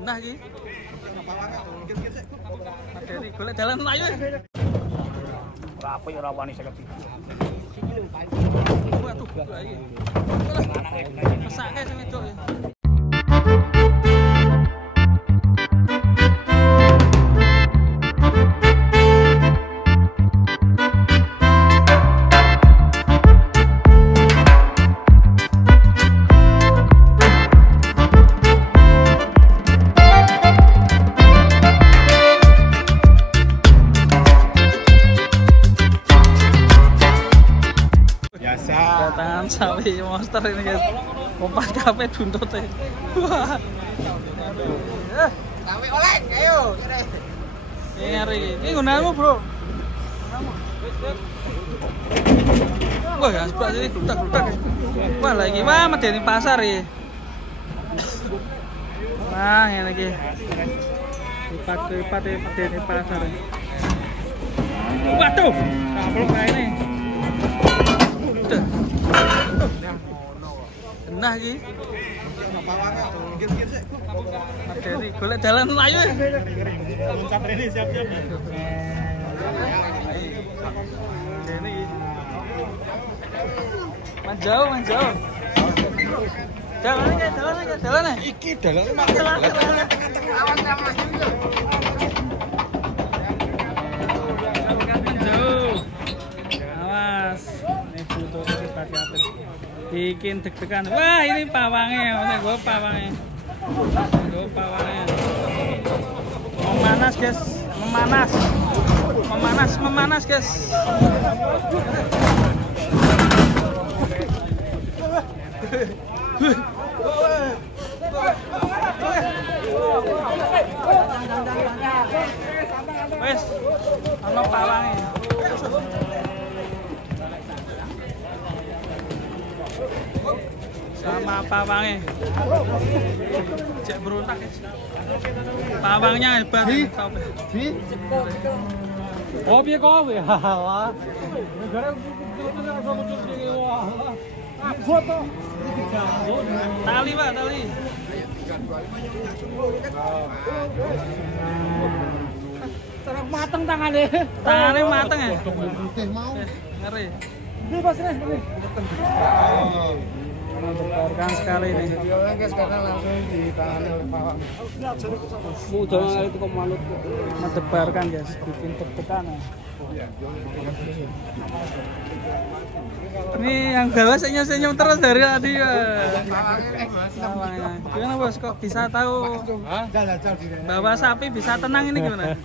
Nah iki. Materi golek dalan ayo. Rapi ora wani 50. Waduh, iki. Mesake sing wedok ya. Tangan sapi monster ini guys, kompak kafe buntutnya. Wah, Sapi oleng, ayo. ini ngeri. Ini gunaanmu bro. Wah, ya sebelah sini glutak. Wah lagi, wah medeni pasar ya. Wah ini lagi. Lipat medeni pasar. Waduh, kaplok kayak ini. Nah iki. Materi golek dalan ayo. Loncat rene siap-siap. Ini. Manjau. Jalan aja. Iki dalan Awas, ini butuh pakai apa? Bikin deg-degan. Wah, ini pawangnya, gue pawangnya. Memanas guys, memanas guys. Wes, ana pawangnya. Sama pawangnya. Cek berontak guys. Pawangnya hebat. Oh, piye kok ya? Wah. Foto. Tali Pak, tali. Cara mateng tangannya. Tangannya mateng ya? mau. Ngeri. Ini Mas ini. Mendebarkan sekali ini. Videonya guys karena langsung ditangani oleh pawang. Mudah itu kok malut. Mendebarkan guys, bikin deg-degan ya. Ini yang bawah senyum-senyum terus dari tadi ya. Gimana bos, kok bisa tahu bawa sapi bisa tenang ini gimana?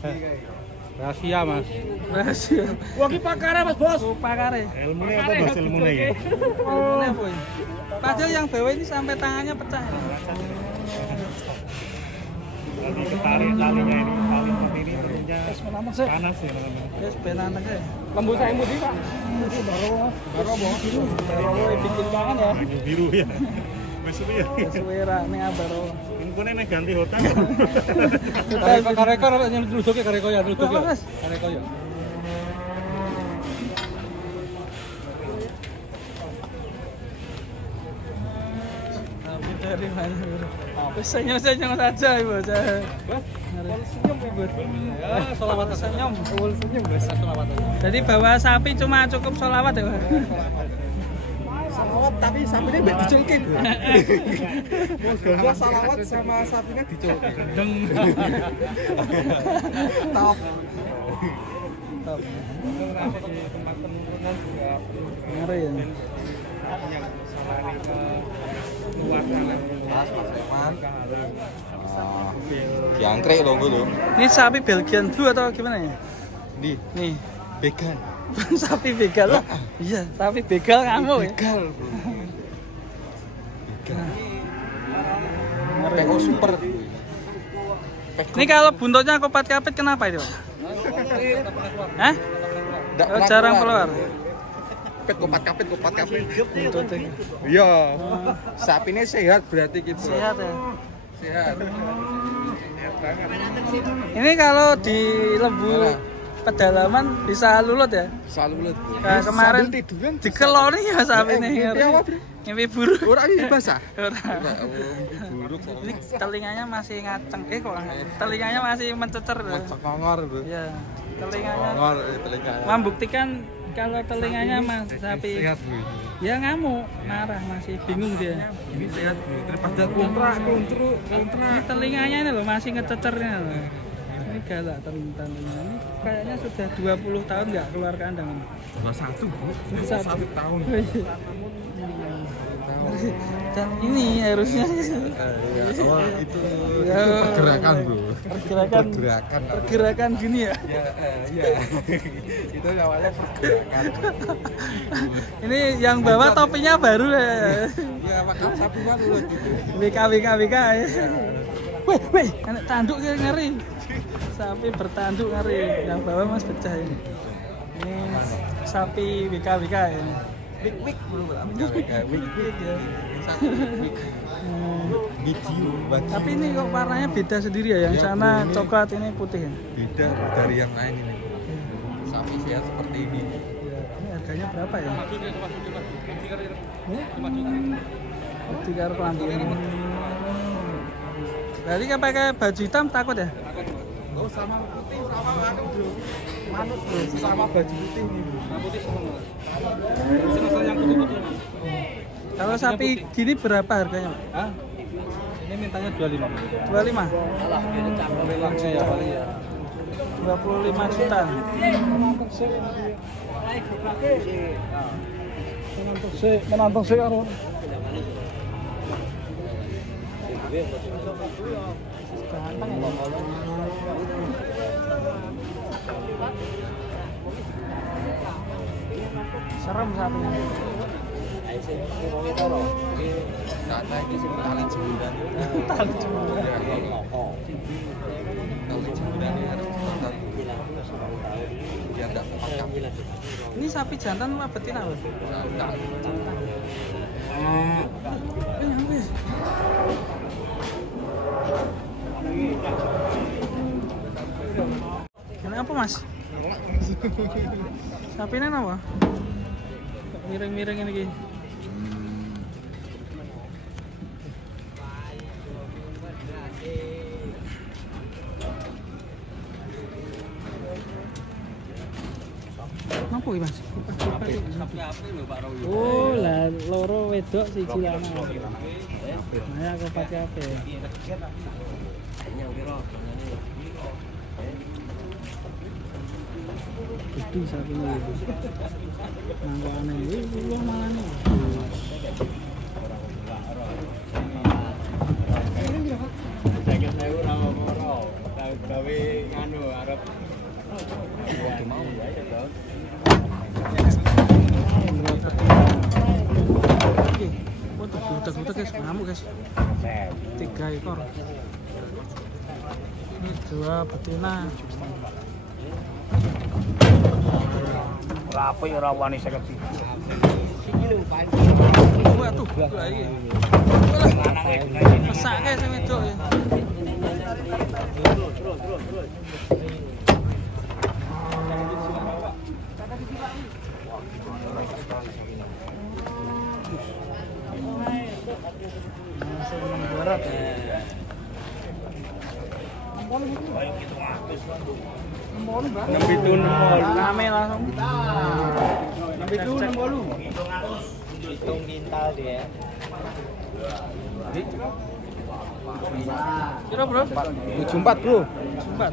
Rahasia Mas. Rahasia. Wah ki pakare Mas Bos. Pakare. Ilmune apa Bos ilmune iki? Ilmune apa ini? Padahal yang bawah ini sampai tangannya pecah. Tadi ketarik talinya ini, tali ini turunnya panas ya namanya. Guys, benar aja. Lembu saya mudi Pak. Baru bikin kangen ya. Biru ya. Wis suwi ya. Suwera ning abaro. Infone nek ganti hotel. Kareko nek nyeluduk kareko ya, nyeluduk ya. Kareko ya. Tapi dari mana? Senyum-senyum saja Ibu. Senyum Ibu. Ya, sholawat senyum. Senyum guys, sholawat. Jadi bawa sapi cuma cukup sholawat ya, Pak. Salawat tapi sapinya mbak diculke. Modelnya salawat sama sapinya diculke. Gendeng. Top. Tempat penurunan juga Ngeri ya. yang sama luasan Jangkrik dong gue loh. Ini sapi Belgian Blue atau gimana ya? Nih. Vegan. Sapi begal lah. Iya, sapi begal kamu ya. Begal bro. PO super. Ini kalau buntutnya kopat kapit kenapa itu? Hah? Oh, jarang keluar. Kopat kapit. Iya. Sapinya sehat berarti gitu. Sehat ya. Sehat. Ini kalau di lembu pedalaman bisa lulut ya. Selalu lihat. Nah, kemarin dikeloni ya sapi ini. Ngimpi buruk. Ora iki basah. Buruk. Ini telinganya masih ngaceng. Kok telinganya masih mencecer. Ngongor, Bro. Iya. Telinganya. Ngongor telinganya. Membuktikan kalau telinganya mas sapi sehat, Bu. ya ngamuk, marah, masih bingung dia. Ini sehat, Bu. Daripada kontra. Ini telinganya ini loh masih ngececer ini loh. Ini galak telinganya. Ini kayaknya sudah 20 tahun nggak keluar kandang. 21, Bu. 1 tahun. Dan ini harusnya Oh, itu pergerakan, Bro. pergerakan gini ya. Iya. Itu awalnya pergerakan. Ini yang bawa topinya baru ya. Iya, makan sapi baru gitu. BK ya. Weh, anak tanduk ngeri. Sapi bertanduk ngeri. Yang bawa Mas pecah ini. Ini sapi BK ya. Wik belum wik ya. Video. Tapi ini kok warnanya beda sendiri ya. Yang sana coklat, ini putih ya. Beda dari yang lain ini. Sapi sehat seperti ini. Ini harganya berapa ya? 3 karo pelantikan. Jadi kan pakai baju hitam takut ya? Oh, sama putih sama Bro. Manut, Bro. Sama baju putih ini, Bro. Putih semua. Yang putih-putih. Kalau sapi gini berapa harganya, Pak? Hah? Ini mintanya 25. 25? Alah, ini cangkeme langsung ya kali ya. 25 juta. Menantang sih karo. Ganteng ya. Serem sapinya. Kata ini sih tali jemuran. Tali jemuran. Tali jemuran ini harus ditonton. Biar enggak terpakam. Ini sapi jantan apa betina, Bang? Jantan. Habis. Kenapa, Mas? Sapinya apa? Miring-miring ini. Apa iki, Mas? Oh, lah loro wedok siji lanang. Nah, aku pakai apa? Gede sapinya itu. Nangkane iki lu mangane. Gawe nganu arep mau butek-butek guys, ngamuk guys. 3 ekor. Ini 2 betina. Apa ya ora wani 50. Wah tuh, iki. Mesake sing wedok ya. Rame langsung. Hitung kintal dia. Kira bro? 74, Bro. 74.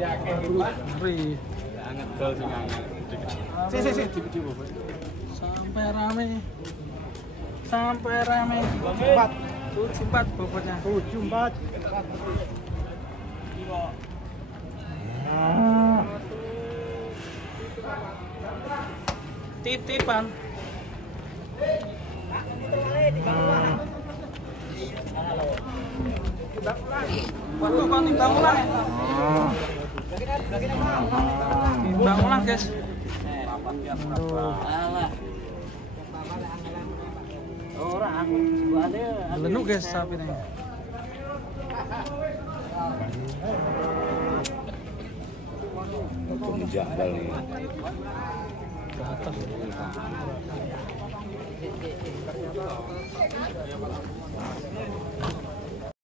Ngeri. Sampai rame. 74 bobotnya. 74. Titipan. Waduh, kok timbang ulang ya? Timbang ulang guys. Lenuk guys sapi ini. Untuk dijambal nih. Ke atas.